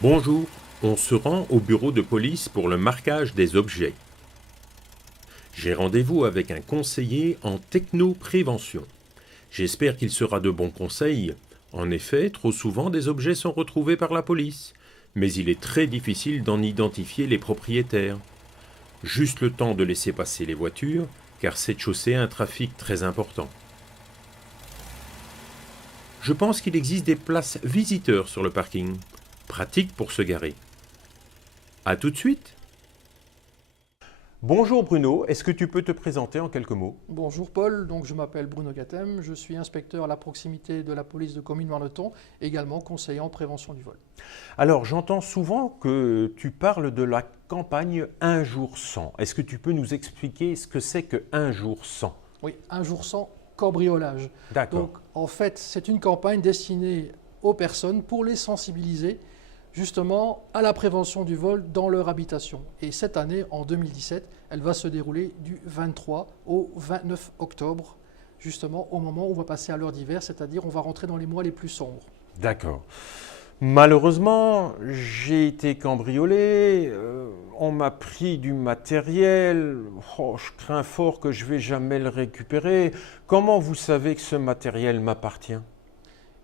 Bonjour, on se rend au bureau de police pour le marquage des objets. J'ai rendez-vous avec un conseiller en technoprévention. J'espère qu'il sera de bons conseils. En effet, trop souvent des objets sont retrouvés par la police, mais il est très difficile d'en identifier les propriétaires. Juste le temps de laisser passer les voitures, car cette chaussée a un trafic très important. Je pense qu'il existe des places visiteurs sur le parking. Pratique pour se garer. A tout de suite. Bonjour Bruno, est-ce que tu peux te présenter en quelques mots? Bonjour Paul, donc je m'appelle Bruno Gatem, je suis inspecteur à la proximité de la police de Comines-Marneton, également conseiller en prévention du vol. Alors j'entends souvent que tu parles de la campagne Un jour sans. Est-ce que tu peux nous expliquer ce que c'est que Un jour sans? Oui, un jour sans cambriolage. D'accord. Donc en fait, c'est une campagne destinée aux personnes pour les sensibiliser justement à la prévention du vol dans leur habitation. Et cette année, en 2017, elle va se dérouler du 23 au 29 octobre, justement au moment où on va passer à l'heure d'hiver, c'est-à-dire on va rentrer dans les mois les plus sombres. D'accord. Malheureusement, j'ai été cambriolé, on m'a pris du matériel, je crains fort que je ne vais jamais le récupérer. Comment vous savez que ce matériel m'appartient?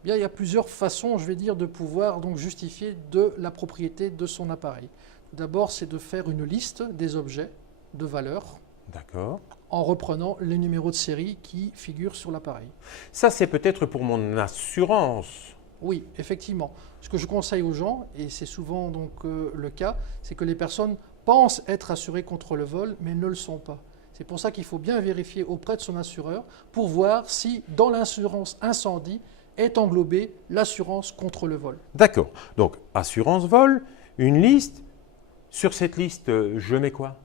Bien, il y a plusieurs façons, je vais dire, de pouvoir donc justifier de la propriété de son appareil. Tout d'abord, c'est de faire une liste des objets de valeur D'accord. en reprenant les numéros de série qui figurent sur l'appareil. Ça, c'est peut-être pour mon assurance. Oui, effectivement. Ce que je conseille aux gens, et c'est souvent donc le cas, c'est que les personnes pensent être assurées contre le vol, mais ne le sont pas. C'est pour ça qu'il faut bien vérifier auprès de son assureur pour voir si dans l'assurance incendie est englobée l'assurance contre le vol. D'accord. Donc, assurance vol, une liste. Sur cette liste, je mets quoi?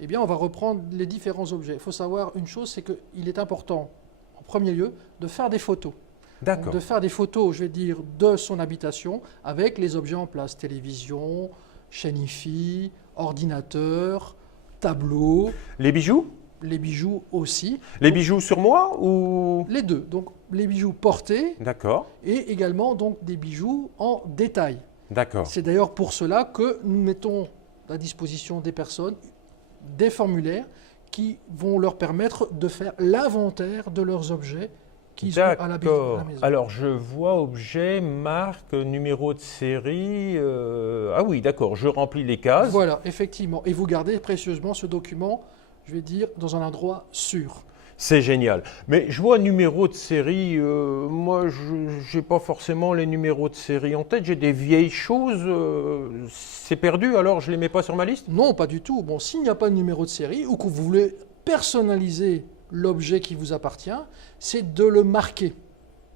Eh bien, on va reprendre les différents objets. Il faut savoir une chose, c'est qu'il est important, en premier lieu, de faire des photos. Donc, D'accord. de faire des photos, je vais dire, de son habitation avec les objets en place. Télévision, chaîne hi-fi, ordinateur, tableau, Les bijoux? les bijoux aussi. Les bijoux sur moi ou... Les deux, donc les bijoux portés D'accord. et également donc des bijoux en détail. D'accord. C'est d'ailleurs pour cela que nous mettons à disposition des personnes des formulaires qui vont leur permettre de faire l'inventaire de leurs objets qu'ils ont à la D'accord. maison. Alors, je vois objet, marque, numéro de série. Ah oui, d'accord. Je remplis les cases. Voilà, effectivement. Et vous gardez précieusement ce document, je vais dire, dans un endroit sûr. C'est génial. Mais je vois numéro de série. Moi, je n'ai pas forcément les numéros de série en tête. J'ai des vieilles choses. C'est perdu, alors je ne les mets pas sur ma liste? Non, pas du tout. Bon, s'il n'y a pas de numéro de série ou que vous voulez personnaliser l'objet qui vous appartient, c'est de le marquer.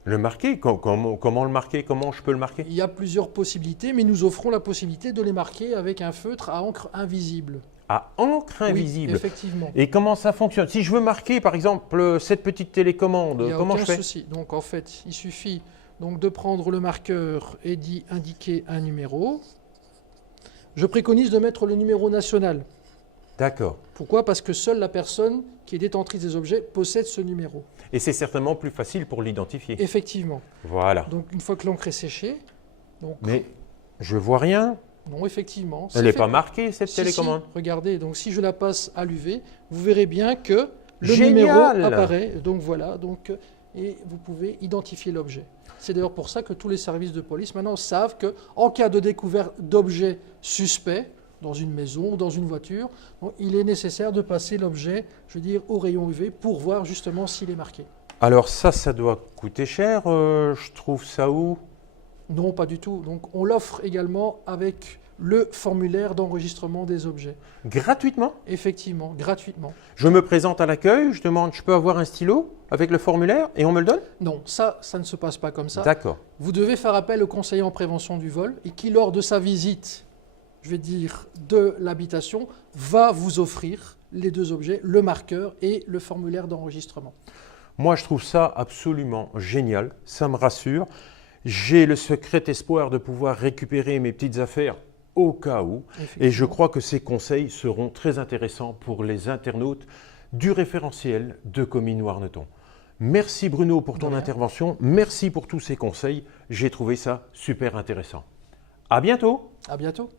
Le marquer? Comment le marquer? Comment je peux le marquer? Il y a plusieurs possibilités, mais nous offrons la possibilité de les marquer avec un feutre à encre invisible. À encre Oui, invisible. effectivement. Et comment ça fonctionne? Si je veux marquer, par exemple, cette petite télécommande, Il n'y a comment je aucun fais? souci. Donc en fait, il suffit donc de prendre le marqueur et d'y indiquer un numéro. Je préconise de mettre le numéro national. D'accord. Pourquoi? Parce que seule la personne qui est détentrice des objets possède ce numéro. Et c'est certainement plus facile pour l'identifier. Effectivement. Voilà. Donc une fois que l'encre est séchée, donc Mais je vois rien. non, effectivement. Elle c'est n'est fait- pas marquée, cette Si, télécommande. si, regardez, donc si je la passe à l'UV, vous verrez bien que le Génial. numéro apparaît. Donc voilà, et vous pouvez identifier l'objet. C'est d'ailleurs pour ça que tous les services de police maintenant savent que en cas de découverte d'objets suspects dans une maison ou dans une voiture, donc, il est nécessaire de passer l'objet, je veux dire, au rayon UV pour voir justement s'il est marqué. Alors ça doit coûter cher. Je trouve ça où? Non, pas du tout. Donc on l'offre également avec le formulaire d'enregistrement des objets. Gratuitement? Effectivement, gratuitement. Je me présente à l'accueil, je demande, je peux avoir un stylo avec le formulaire et on me le donne? Non, ça ne se passe pas comme ça. D'accord. Vous devez faire appel au conseiller en prévention du vol et qui, lors de sa visite, je vais dire, de l'habitation, va vous offrir les deux objets, le marqueur et le formulaire d'enregistrement. Moi, je trouve ça absolument génial. Ça me rassure. J'ai le secret espoir de pouvoir récupérer mes petites affaires au cas où. Et je crois que ces conseils seront très intéressants pour les internautes du référentiel de Comines-Warneton. Merci Bruno pour ton intervention. Merci pour tous ces conseils. J'ai trouvé ça super intéressant. À bientôt! À bientôt.